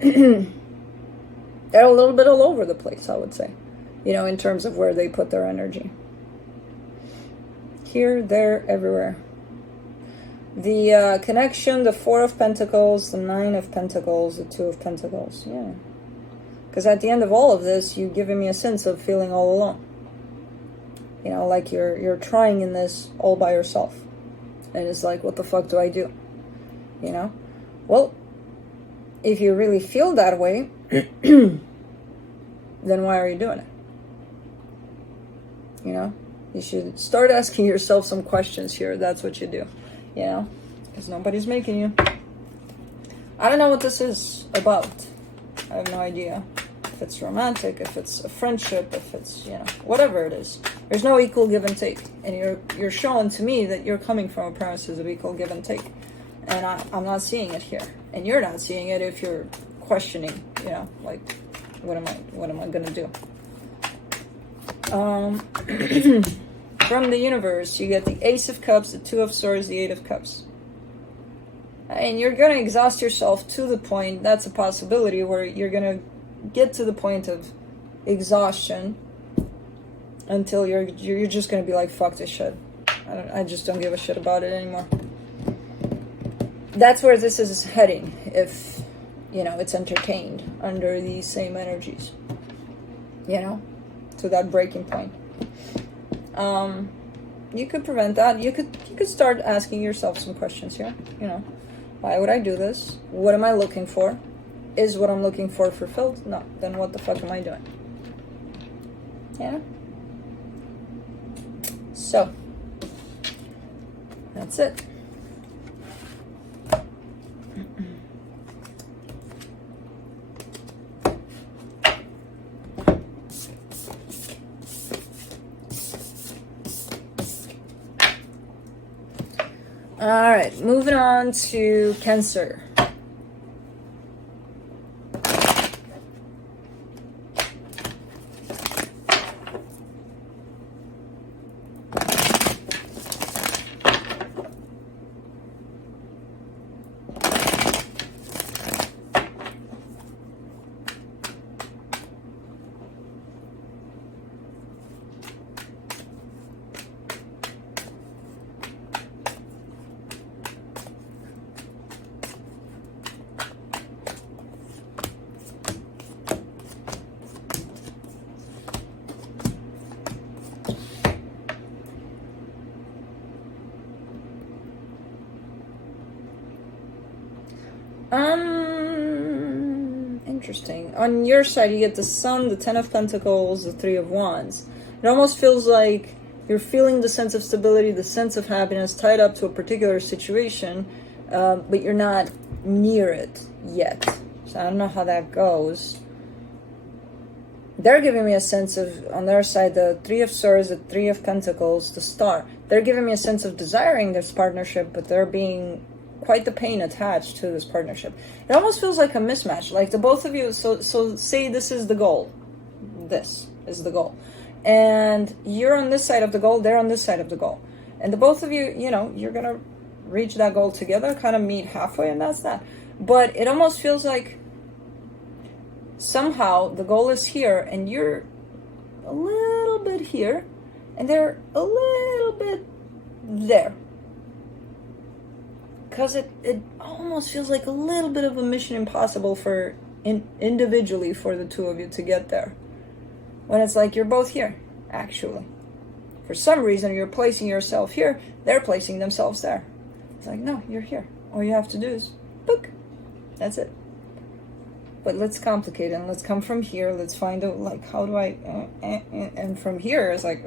They're a little bit all over the place, I would say, you know, in terms of where they put their energy. Here, there, everywhere. The connection, the Four of Pentacles, the Nine of Pentacles, the Two of Pentacles. Yeah. Because at the end of all of this, you're giving me a sense of feeling all alone. You know, like you're trying in this all by yourself. And it's like, what the fuck do I do? You know? Well, if you really feel that way, then why are you doing it? You know? You should start asking yourself some questions here. That's what you do. You know? Because nobody's making you. I don't know what this is about. I have no idea. If it's romantic, if it's a friendship, if it's, you know, whatever it is. There's no equal give and take. And you're showing to me that you're coming from a premises of equal give and take. And I'm not seeing it here. And you're not seeing it if you're questioning, you know, like, what am I gonna do? From the universe, you get the Ace of Cups, the Two of Swords, the Eight of Cups. And you're gonna exhaust yourself to the point, that's a possibility, where you're gonna get to the point of exhaustion until you're just gonna be like, fuck this shit. I just don't give a shit about it anymore. That's where this is heading, if, you know, it's entertained under these same energies. You know, to that breaking point. You could prevent that. You could start asking yourself some questions here. You know, why would I do this? What am I looking for? Is what I'm looking for fulfilled? No. Then what the fuck am I doing? Yeah. So, that's it. All right, moving on to Cancer. Interesting. On your side, you get the Sun, the Ten of Pentacles, the Three of Wands. It almost feels like you're feeling the sense of stability, the sense of happiness tied up to a particular situation, but you're not near it yet. So I don't know how that goes. They're giving me a sense of, on their side, the Three of Swords, the Three of Pentacles, the Star. They're giving me a sense of desiring this partnership, but they're being quite the pain attached to this partnership. It almost feels like a mismatch, like the both of you, so say this is the goal. This is the goal. And you're on this side of the goal, they're on this side of the goal. And the both of you, you know, you're gonna reach that goal together, kind of meet halfway, and that's that. But it almost feels like somehow the goal is here, and you're a little bit here, and they're a little bit there. Because it almost feels like a little bit of a mission impossible for individually for the two of you to get there. When it's like you're both here, actually. For some reason, you're placing yourself here, they're placing themselves there. It's like, no, you're here. All you have to do is, book. That's it. But let's complicate it, and let's come from here. Let's find out, like, how do I, and from here, it's like,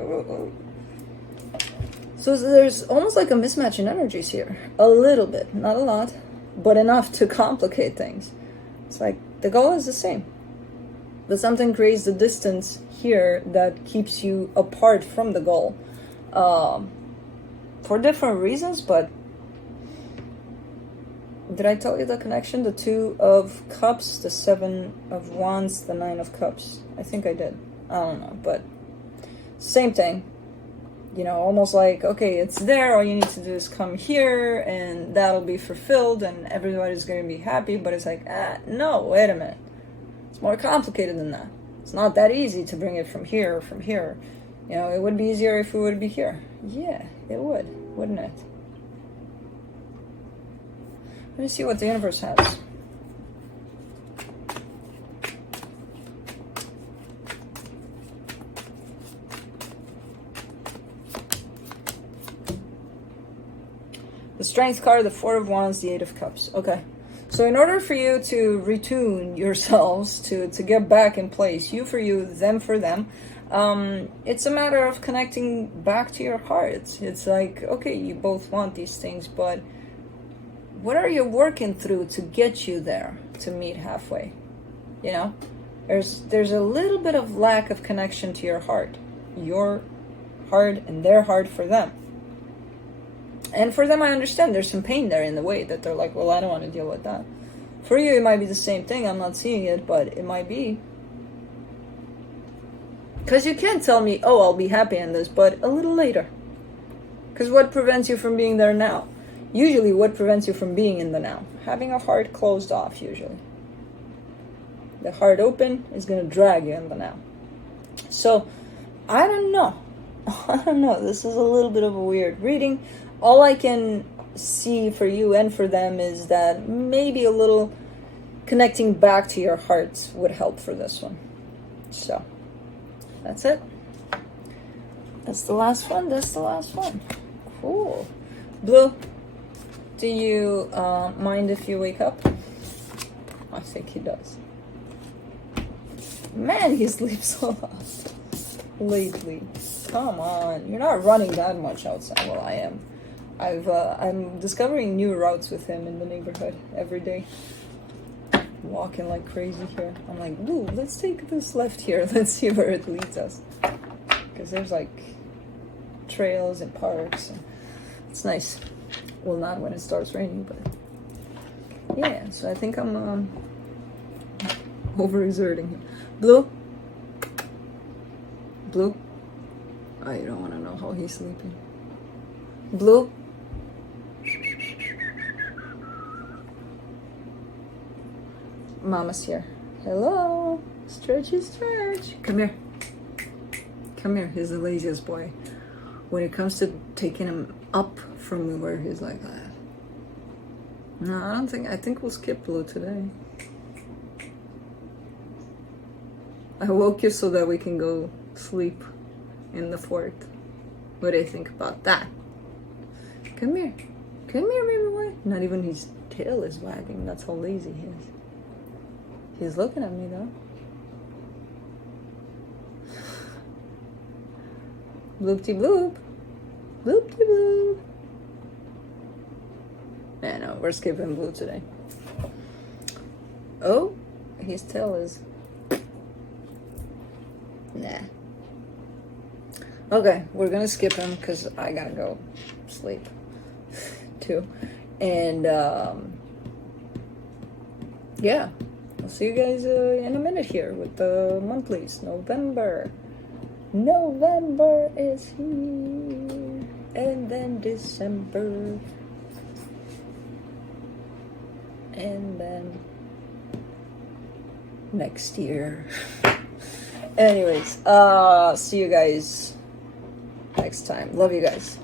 So there's almost like a mismatch in energies here. A little bit, not a lot, but enough to complicate things. It's like, the goal is the same. But something creates the distance here that keeps you apart from the goal. For different reasons, but did I tell you the connection? The 2 of Cups, the 7 of Wands, the 9 of Cups. I think I did. I don't know, but same thing. You know, almost like, okay, it's there, all you need to do is come here, and that'll be fulfilled, and everybody's going to be happy, but it's like, no, wait a minute. It's more complicated than that. It's not that easy to bring it from here or from here. You know, it would be easier if it would be here. Yeah, it would, wouldn't it? Let me see what the universe has. The Strength card, the 4 of Wands, the 8 of Cups. Okay. So in order for you to retune yourselves, to get back in place, you for you, them for them, it's a matter of connecting back to your heart. It's like, okay, you both want these things, but what are you working through to get you there, to meet halfway? You know, there's a little bit of lack of connection to your heart and their heart for them. And for them, I understand there's some pain there in the way that they're like, well, I don't want to deal with that. For you, it might be the same thing. I'm not seeing it, but it might be. Because you can't tell me, oh, I'll be happy in this, but a little later. Because what prevents you from being there now? Usually, what prevents you from being in the now? Having a heart closed off, usually. The heart open is going to drag you in the now. So, I don't know. I don't know. This is a little bit of a weird reading. All I can see for you and for them is that maybe a little connecting back to your hearts would help for this one. So, that's it. That's the last one. That's the last one. Cool. Blue, do you mind if you wake up? I think he does. Man, he sleeps a lot lately. Come on. You're not running that much outside. Well, I am. I'm discovering new routes with him in the neighborhood every day. Walking like crazy here. I'm like, ooh, let's take this left here. Let's see where it leads us. Because there's like trails and parks. And it's nice. Well, not when it starts raining, but yeah. So I think I'm overexerting him. Blue? Blue? I don't want to know how he's sleeping. Blue? Mama's here. Hello. Stretchy stretch. Come here. Come here. He's the laziest boy. When it comes to taking him up from where he's like that. No, I think we'll skip Blue today. I woke you so that we can go sleep in the fort. What do you think about that? Come here. Come here, baby boy. Not even his tail is wagging. That's how lazy he is. He's looking at me though. Bloopty bloop. Bloopty bloop. Yeah, no, we're skipping Blue today. Oh, his tail is... Nah. Okay, we're gonna skip him because I gotta go sleep too. And yeah, I'll see you guys in a minute here with the monthlies. November is here, and then December, and then next year. Anyways, see you guys next time. Love you guys.